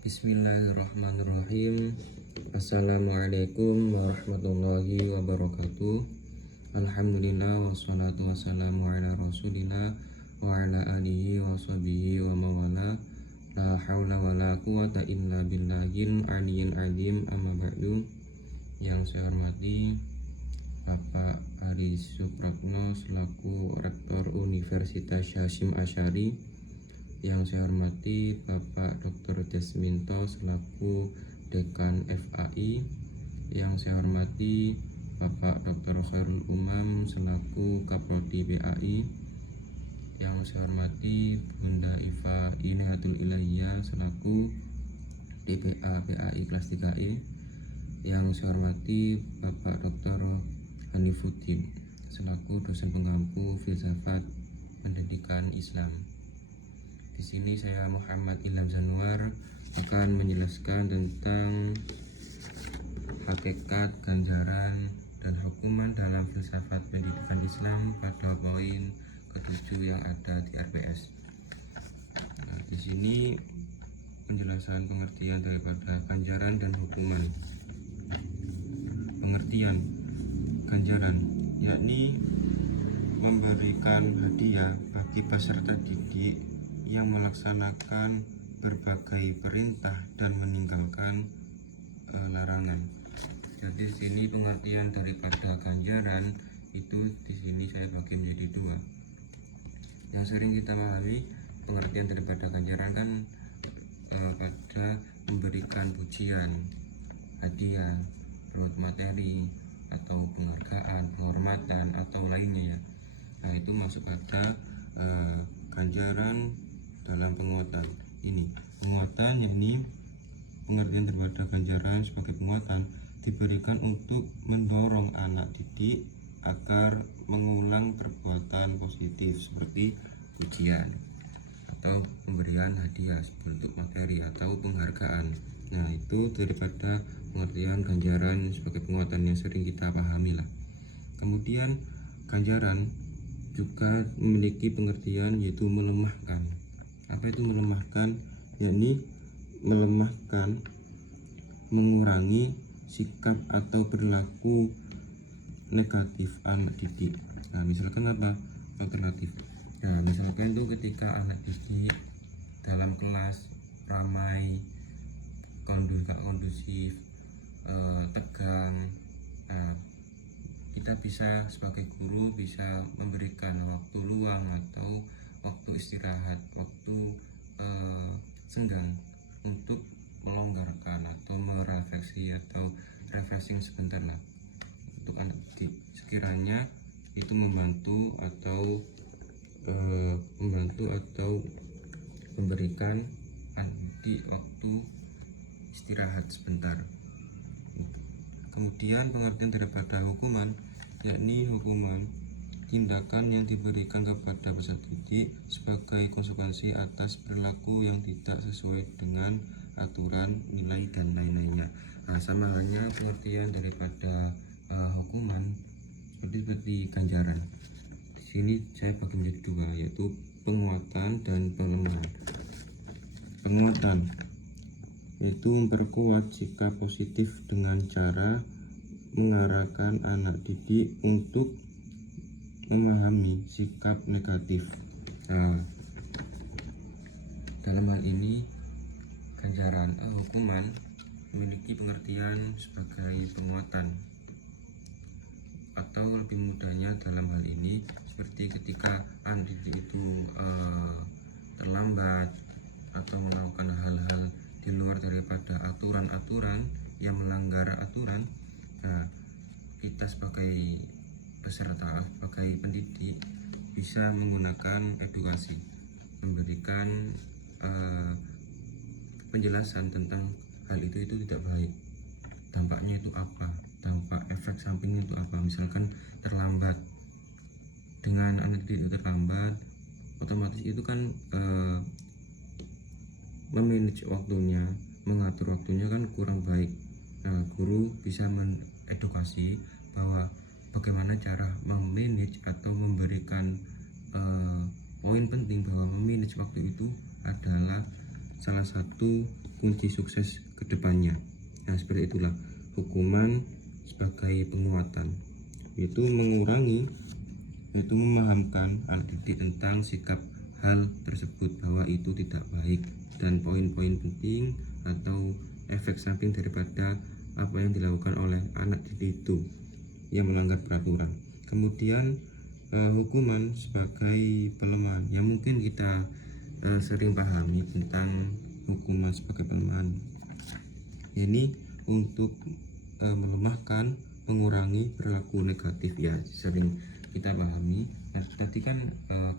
Bismillahirrahmanirrahim. Assalamualaikum warahmatullahi wabarakatuh. Alhamdulillah wassalatu wassalamu ala rasulillah wa ala alihi wa sahbihi wa mawala. La hawla wa la quwata illa billahil aliyyil azim, amma ba'du. Yang saya hormati Bapak Aris Supratno selaku Rektor Universitas Hasyim Asy'ari. Yang saya hormati Bapak Dr. Desminto selaku Dekan FAI. Yang saya hormati Bapak Dr. Khairul Umam selaku Kaprodi BAI. Yang saya hormati Bunda Iva Inayatul Ilahiyah selaku DPA BAI kelas 3E. Yang saya hormati Bapak Dr. Hanifuddin selaku dosen pengampu filsafat pendidikan Islam. Di sini saya Muhammad Ilham Zanuar akan menjelaskan tentang hakikat, ganjaran, dan hukuman dalam filsafat pendidikan Islam pada poin ke-7 yang ada di RPS. Di sini penjelasan pengertian daripada ganjaran dan hukuman. Pengertian ganjaran yakni memberikan hadiah bagi peserta didik yang melaksanakan berbagai perintah dan meninggalkan larangan. Jadi di sini pengertian daripada ganjaran itu di sini saya bagi menjadi dua. Yang sering kita pahami pengertian daripada ganjaran kan pada memberikan pujian, hadiah, berupa materi atau penghargaan, penghormatan atau lainnya ya. Nah itu masuk pada ganjaran dalam penguatan ini. Penguatan yakni pengertian daripada ganjaran sebagai penguatan diberikan untuk mendorong anak didik agar mengulang perbuatan positif seperti pujian atau pemberian hadiah bentuk materi atau penghargaan. Nah itu daripada pengertian ganjaran sebagai penguatan yang sering kita pahami lah. Kemudian ganjaran juga memiliki pengertian yaitu melemahkan. Apa itu melemahkan? Yakni melemahkan, mengurangi sikap atau perilaku negatif anak didik. Nah misalkan apa alternatif? Nah misalkan itu ketika anak didik dalam kelas ramai, gak kondusif, tegang. Nah kita bisa sebagai guru bisa memberikan waktu luang atau waktu istirahat, waktu senggang untuk melonggarkan atau merefleksi atau refreshing sebentar lah untuk anak didik. Sekiranya itu membantu atau memberikan anak didik waktu istirahat sebentar. Kemudian pengertian daripada hukuman yakni hukuman tindakan yang diberikan kepada peserta didik sebagai konsekuensi atas perilaku yang tidak sesuai dengan aturan, nilai, dan lain-lainnya. Nah, sama halnya pengertian daripada hukuman seperti ganjaran. Di sini saya bagi menjadi dua, yaitu penguatan dan pelemahan. Penguatan yaitu memperkuat sikap positif dengan cara mengarahkan anak didik untuk memahami sikap negatif. Nah, dalam hal ini ganjaran hukuman memiliki pengertian sebagai penguatan, atau lebih mudahnya dalam hal ini seperti ketika anak didik itu terlambat atau melakukan hal-hal di luar daripada aturan-aturan yang melanggar aturan. Nah, kita sebagai peserta, sebagai pendidik bisa menggunakan edukasi, memberikan penjelasan tentang hal itu tidak baik, dampaknya itu apa, dampak efek sampingnya itu apa. Misalkan terlambat, dengan anak didik itu terlambat, otomatis itu kan memanage waktunya, mengatur waktunya kan kurang baik. Nah, guru bisa mengedukasi bahwa bagaimana cara memanage atau memberikan poin penting bahwa memanage waktu itu adalah salah satu kunci sukses ke depannya. Nah, seperti itulah hukuman sebagai penguatan, yaitu memahamkan anak didik tentang sikap hal tersebut, bahwa itu tidak baik, dan poin-poin penting atau efek samping daripada apa yang dilakukan oleh anak didik itu yang melanggar peraturan. Kemudian hukuman sebagai pelemahan, yang mungkin kita sering pahami tentang hukuman sebagai pelemahan. Ini untuk melemahkan, mengurangi perilaku negatif, ya sering kita pahami. Nah, tadi kan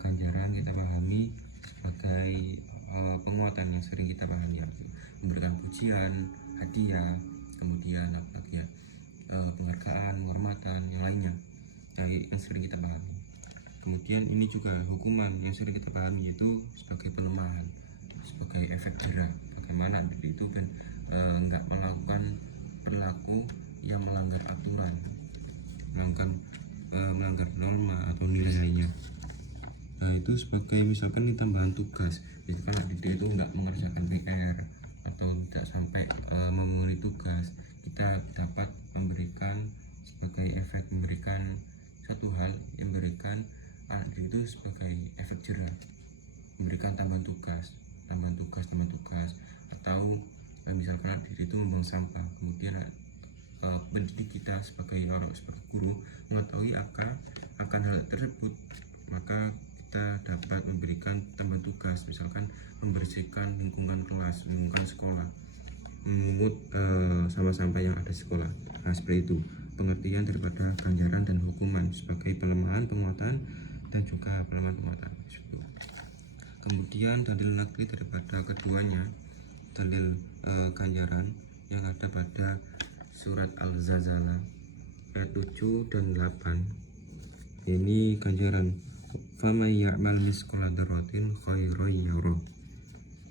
ganjaran kita pahami sebagai penguatan yang sering kita pahami, ya, memberikan pujian, hadiah, kemudian apalagi ya, penghargaan, penghormatan, yang lainnya, yang sering kita pahami. Kemudian ini juga hukuman yang sering kita pahami, yaitu sebagai pelemahan, sebagai efek jerah, bagaimana itu dan enggak melakukan perilaku yang melanggar aturan, melanggar norma atau nilai lainnya. Nah, itu sebagai misalkan di tambahan tugas, misalkan anak didik itu enggak mengerjakan PR atau tidak sampai memenuhi tugas, kita dapat memberikan sebagai efek, memberikan satu hal yang memberikan anak didik itu sebagai efek jerah, memberikan tambahan tugas, atau misalkan anak didik itu membuang sampah, kemudian pendidik kita sebagai guru mengetahui akan hal tersebut, maka kita dapat memberikan tambahan tugas, misalkan membersihkan lingkungan kelas, lingkungan sekolah, memungut sampah-sampah yang ada di sekolah. Nah, seperti itu pengertian daripada ganjaran dan hukuman sebagai pelemahan, penguatan, dan juga pelemahan, penguatan. Kemudian dalil nakli daripada keduanya, dalil ganjaran yang ada pada surat Al-Zalzalah ayat 7 dan 8. Ini ganjaran, faman ya'mal misqala dzarratin khairan yarah.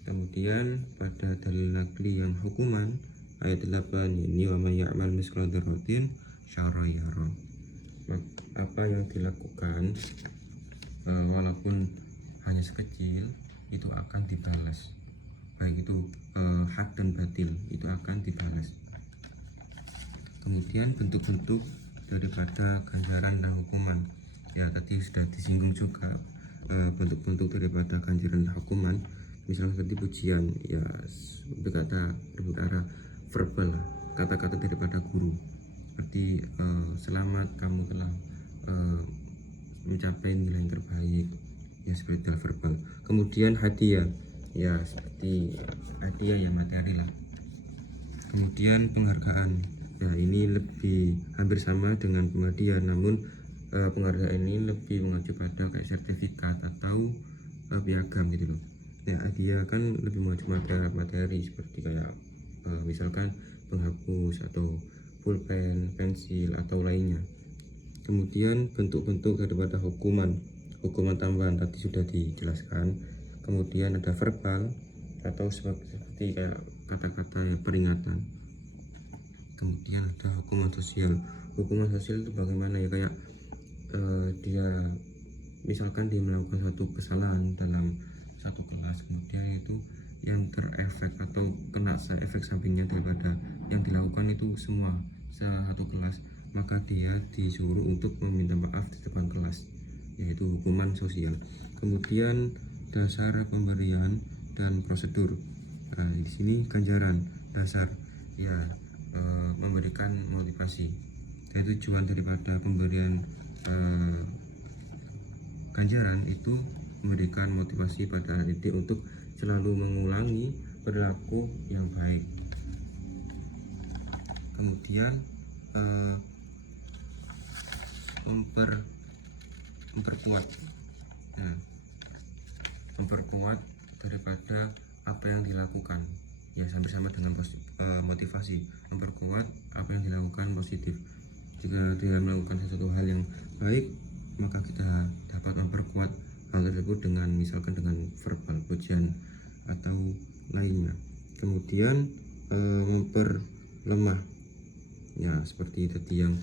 Kemudian pada dalil nakli yang hukuman ayat 8 ini, wa man ya'mal misqala dzarratin syarran yarah. Apa yang dilakukan walaupun hanya sekecil itu akan dibalas, baik itu hak dan batil, itu akan dibalas. Kemudian bentuk-bentuk daripada ganjaran dan hukuman, ya tadi sudah disinggung juga bentuk-bentuk daripada ganjaran dan hukuman, misalnya seperti pujian, ya berbicara verbal, kata-kata daripada guru, seperti selamat kamu telah mencapai nilai yang terbaik, ya seperti verbal. Kemudian hadiah, ya seperti hadiah yang materi lah. Kemudian penghargaan, ya ini lebih hampir sama dengan penghadiah, namun penghargaan ini lebih mengacu pada kayak sertifikat atau piagam gitu loh. Ya, hadiah kan lebih mengacu materi seperti kayak misalkan penghapus atau pulpen, pensil atau lainnya. Kemudian bentuk-bentuk daripada hukuman tambahan tadi sudah dijelaskan. Kemudian ada verbal atau seperti kayak kata-kata ya, peringatan. Kemudian ada hukuman sosial. Hukuman sosial itu bagaimana ya, kayak dia misalkan dia melakukan satu kesalahan dalam satu kelas, kemudian itu yang terefek atau kena efek sampingnya daripada yang dilakukan itu semua satu kelas, maka dia disuruh untuk meminta maaf di depan kelas, yaitu hukuman sosial. Kemudian dasar pemberian dan prosedur. Nah, di sini ganjaran dasar, ya memberikan motivasi. Dan tujuan daripada pemberian ganjaran itu memberikan motivasi pada anak didik untuk selalu mengulangi perilaku yang baik. Kemudian memperkuat, nah, memperkuat daripada apa yang dilakukan, ya sama-sama dengan motivasi, memperkuat apa yang dilakukan positif. Jika dia melakukan sesuatu hal yang baik, maka kita dapat memperkuat hal tersebut dengan misalkan dengan verbal, pujian atau lainnya. Kemudian memperlemah, ya seperti tadi yang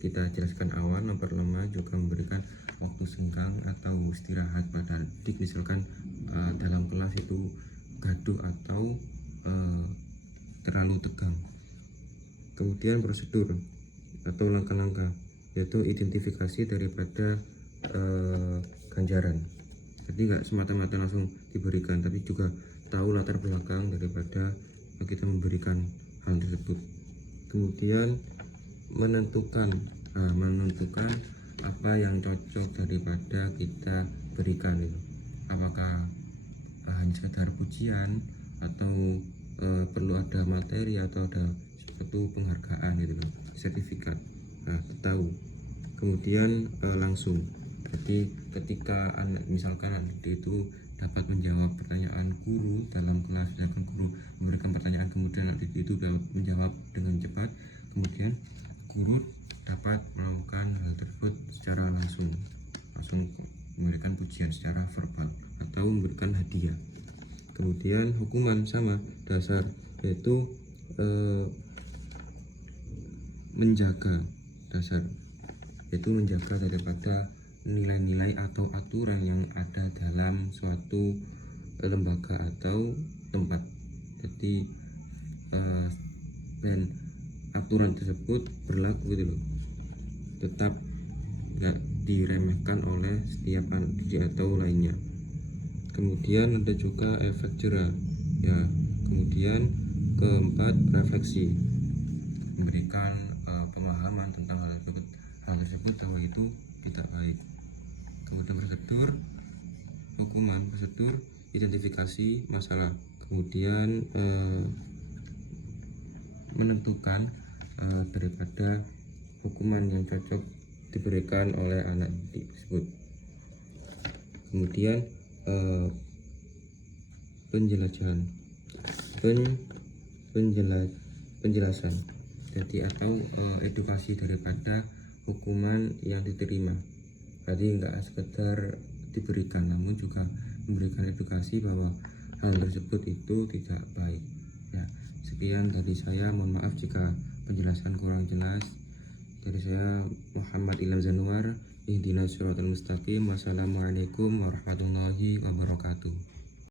kita jelaskan awal, memperlemah juga memberikan waktu senggang atau istirahat pada didik, misalkan dalam kelas itu gaduh atau terlalu tegang. Kemudian prosedur atau langkah-langkah, yaitu identifikasi daripada ganjaran. Jadi nggak semata-mata langsung diberikan, tapi juga tahu latar belakang daripada kita memberikan hal tersebut. Kemudian menentukan apa yang cocok daripada kita berikan itu. Apakah hanya sekedar pujian atau perlu ada materi atau ada suatu penghargaan gitu kan, sertifikat. Tahu. Kemudian langsung. Jadi ketika misalkan anak itu dapat menjawab pertanyaan guru dalam kelas, misalkan guru memberikan pertanyaan kemudian anak itu dapat menjawab dengan cepat, kemudian guru dapat melakukan hal tersebut secara langsung memberikan pujian secara verbal atau memberikan hadiah. Kemudian hukuman sama dasar, yaitu menjaga dasar, yaitu menjaga daripada nilai-nilai atau aturan yang ada dalam suatu lembaga atau tempat. Jadi dan aturan tersebut berlaku gitu loh, tetap nggak diremehkan oleh setiap anak atau lainnya. Kemudian ada juga efek jerah ya. Kemudian keempat, refleksi, memberikan pemahaman tentang hal tersebut bahwa itu tidak baik. Kemudian prosedur, identifikasi masalah, kemudian menentukan daripada hukuman yang cocok diberikan oleh anak tersebut. Kemudian penjelasan jadi atau edukasi daripada hukuman yang diterima. Jadi nggak sekedar diberikan, namun juga memberikan edukasi bahwa hal tersebut itu tidak baik ya. Sekian dari saya, mohon maaf jika penjelasan kurang jelas. Dari saya Muhammad Ilham Zanuar, ihdinas siratal mustaqim. Wassalamualaikum warahmatullahi wabarakatuh.